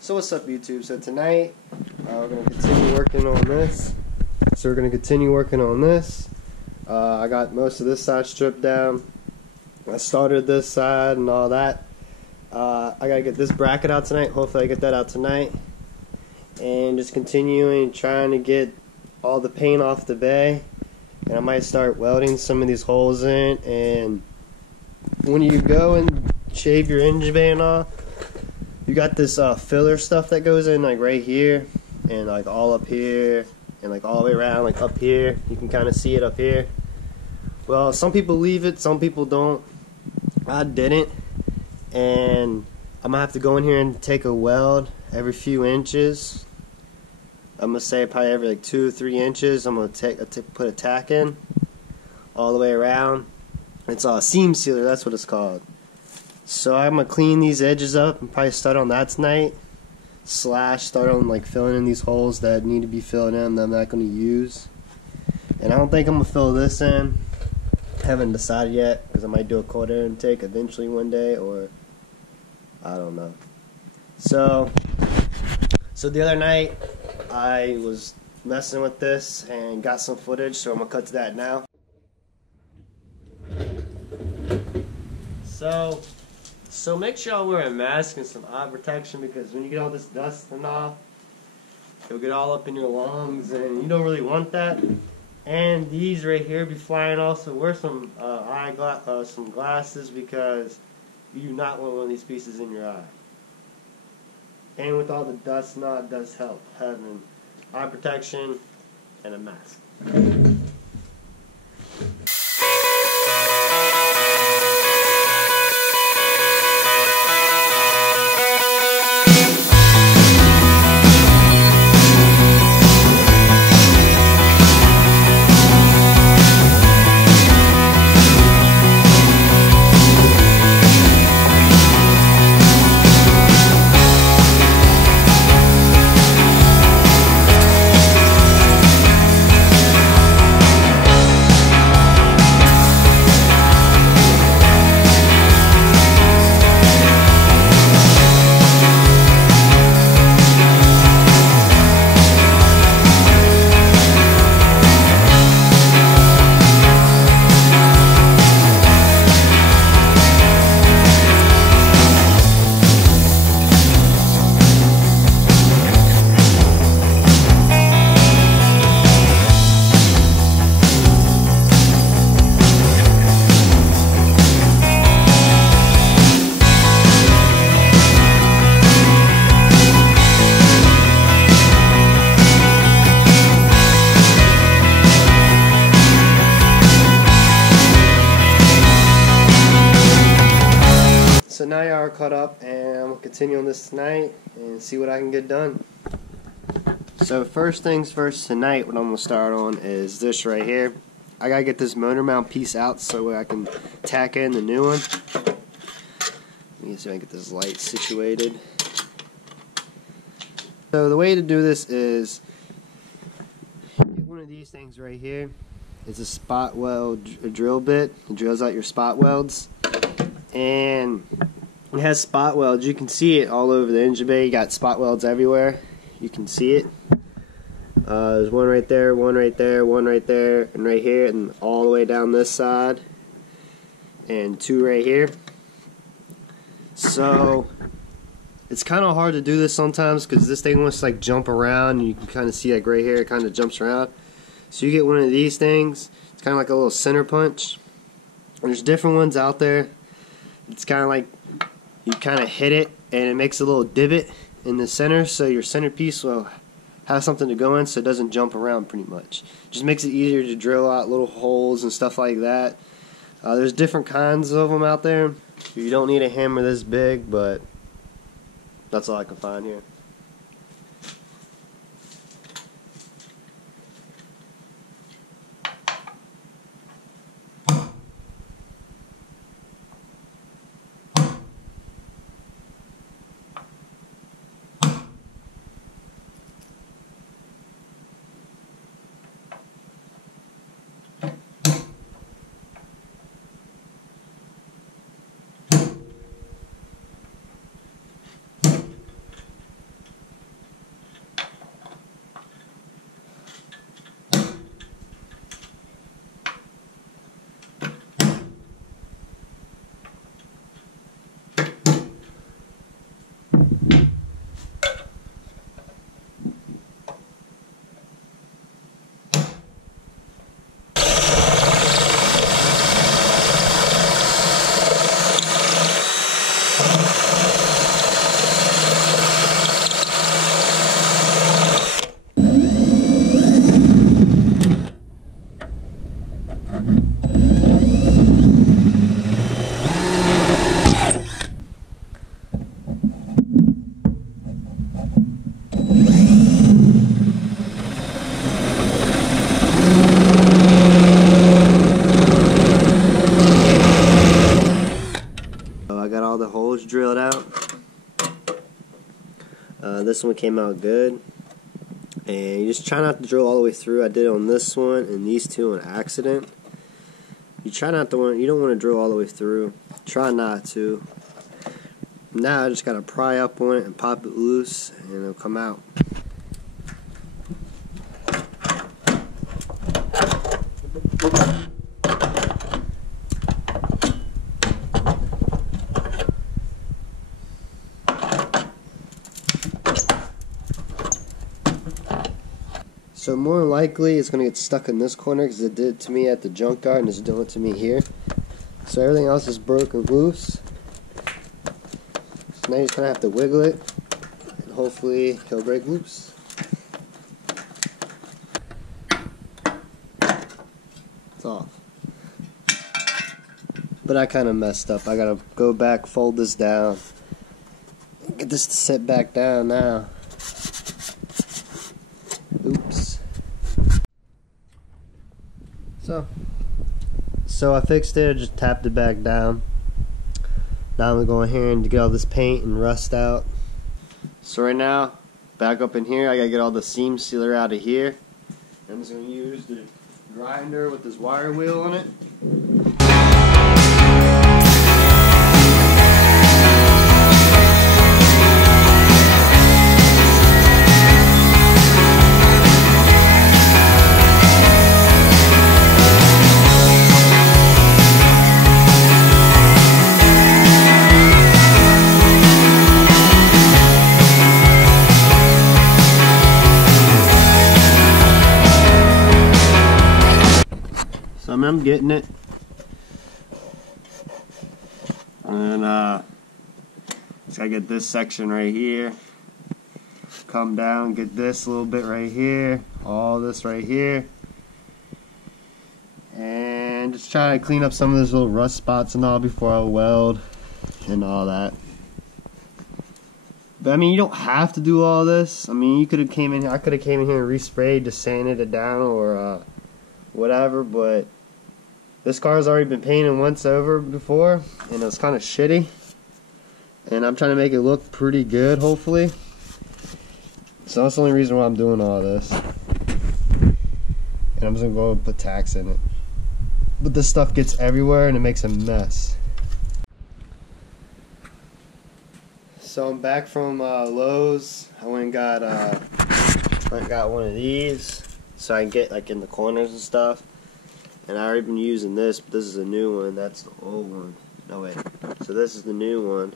So what's up, YouTube? So tonight we're going to continue working on this. I got most of this side stripped down. I started this side and all that. I got to get this bracket out tonight. Hopefully I get that out tonight. And just continuing trying to get all the paint off the bay. And I might start welding some of these holes in. And when you go and shave your engine bay and all, you got this filler stuff that goes in like right here and like all up here and like all the way around like up here. You can kind of see it up here. Well, some people leave it, some people don't. I didn't, and I'm gonna have to go in here and take a weld every few inches. I'm gonna say probably every like 2 or 3 inches. I'm gonna put a tack in all the way around. It's a seam sealer, that's what it's called. So I'm going to clean these edges up and probably start on that tonight. Start on like filling in these holes that need to be filled in that I'm not going to use. And I don't think I'm going to fill this in. Haven't decided yet because I might do a cold air intake eventually one day, or I don't know. So the other night I was messing with this and got some footage, so I'm going to cut to that now. So make sure y'all wear a mask and some eye protection, because when you get all this dust and all, it'll get all up in your lungs and you don't really want that. And these right here be flying off, so wear some some glasses, because you do not want one of these pieces in your eye. And with all the dust and all, it does help having eye protection and a mask. So now y'all are caught up, and I'm going to continue on this tonight and see what I can get done. So first things first, tonight what I'm going to start on is this right here. I got to get this motor mount piece out so I can tack in the new one. Let me see if I can get this light situated. So the way to do this is, get one of these things right here. It's a spot weld drill bit. It drills out your spot welds. And it has spot welds. You can see it all over the engine bay. You got spot welds everywhere. You can see it. There's one right there, one right there, one right there, and right here, and all the way down this side, and 2 right here. So it's kind of hard to do this sometimes because this thing wants to like jump around, and you can kind of see like right here it kind of jumps around. So you get one of these things. It's kind of like a little center punch. And there's different ones out there. It's kind of like you kind of hit it and it makes a little divot in the center, so your centerpiece will have something to go in so it doesn't jump around pretty much. Just makes it easier to drill out little holes and stuff like that. There's different kinds of them out there. You don't need a hammer this big, but that's all I can find here. This one came out good. And you just try not to drill all the way through. I did it on this one and these two on accident. You try not to you don't want to drill all the way through. Try not to. Now I just gotta pry up on it and pop it loose, and it'll come out. So more than likely it's going to get stuck in this corner because it did it to me at the junkyard and it's doing it to me here. So everything else is broken loose. So now you're just going to have to wiggle it and hopefully he'll break loose. It's off. But I kind of messed up. I got to go back, fold this down, get this to sit back down now. Oops. So I fixed it, I just tapped it back down. Now I'm going to go in here and get all this paint and rust out. So right now, back up in here, I got to get all the seam sealer out of here. I'm just going to use the grinder with this wire wheel on it. I'm getting it, and just gotta get this section right here, come down, get this little bit right here, all this right here, and just try to clean up some of those little rust spots and all before I weld and all that. But I mean, you don't have to do all this. I mean, you could have came in here, I could have came in here and resprayed, just sanded it down or whatever, but this car has already been painted once over before, and it was kind of shitty. And I'm trying to make it look pretty good, hopefully. So that's the only reason why I'm doing all this. And I'm just going to go and put tacks in it. But this stuff gets everywhere and it makes a mess. So I'm back from Lowe's. I went and got one of these so I can get like in the corners and stuff. And I already been using this, but this is a new one. That's the old one. No, wait. So this is the new one.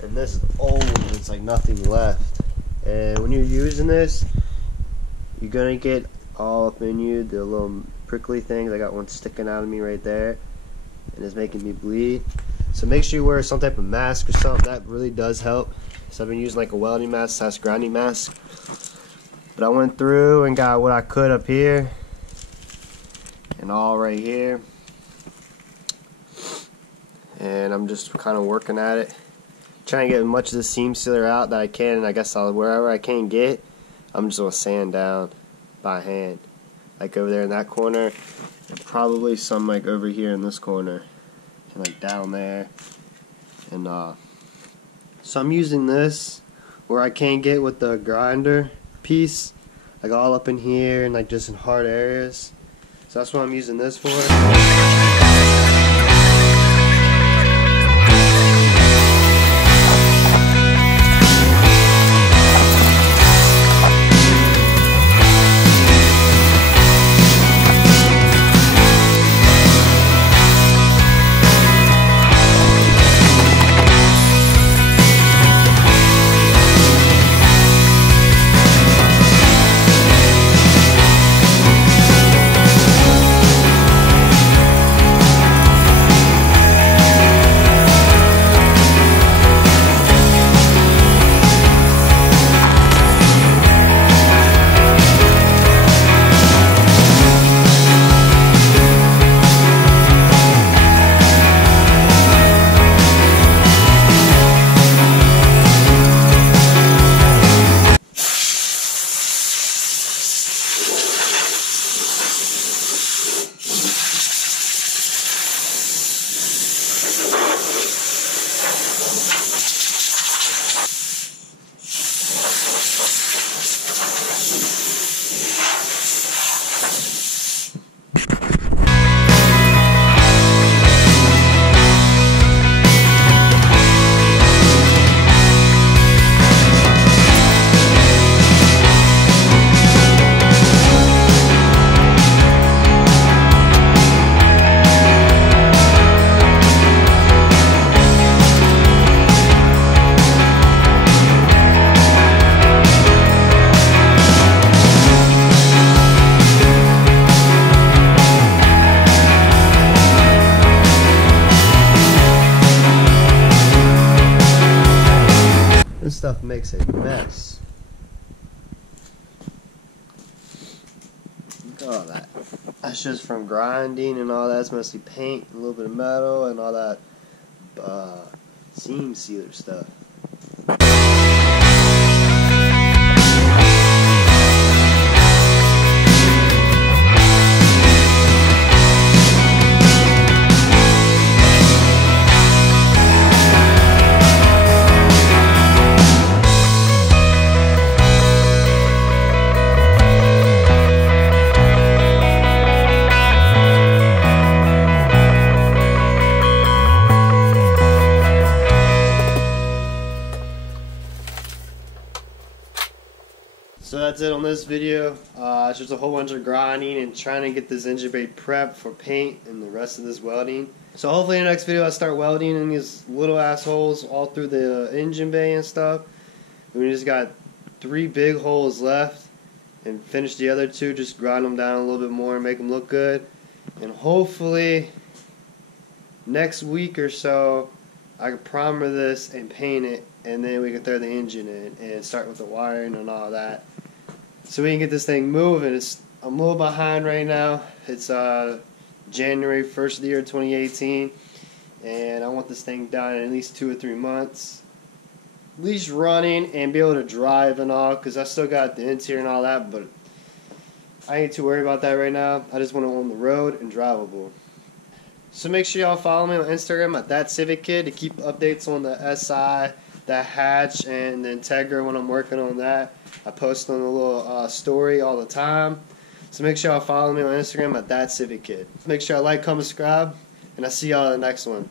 And this is the old one. It's like nothing left. And when you're using this, you're going to get all up in you, the little prickly things. I got one sticking out of me right there. And it's making me bleed. So make sure you wear some type of mask or something. That really does help. So I've been using like a welding mask / grinding mask. But I went through and got what I could up here. And all right here, and I'm just kind of working at it, trying to get as much of the seam sealer out that I can, and I guess wherever I can get, I'm just going to sand down by hand, like over there in that corner, and probably some like over here in this corner, and like down there, and so I'm using this where I can't get with the grinder piece, like all up in here and like just in hard areas. So that's what I'm using this for. stuff makes a mess. Look at all that. That's just from grinding and all that. It's mostly paint, a little bit of metal, and all that seam sealer stuff. So that's it on this video. It's just a whole bunch of grinding and trying to get this engine bay prepped for paint and the rest of this welding. So hopefully in the next video I start welding in these little assholes all through the engine bay and stuff. We just got 3 big holes left, and finish the other 2, just grind them down a little bit more and make them look good. And hopefully next week or so I can primer this and paint it, and then we can throw the engine in and start with the wiring and all that, so we can get this thing moving. I'm a little behind right now. It's January 1st of the year 2018, and I want this thing done in at least 2 or 3 months, at least running and be able to drive and all, because I still got the interior and all that, but I ain't too worried about that right now. I just want it on the road and drivable. So make sure y'all follow me on Instagram at ThatCivicKid to keep updates on the SI, the hatch, and the Integra when I'm working on that. I post on a little story all the time. So make sure y'all follow me on Instagram at ThatCivicKid. Make sure I like, comment, subscribe, and I'll see y'all in the next one.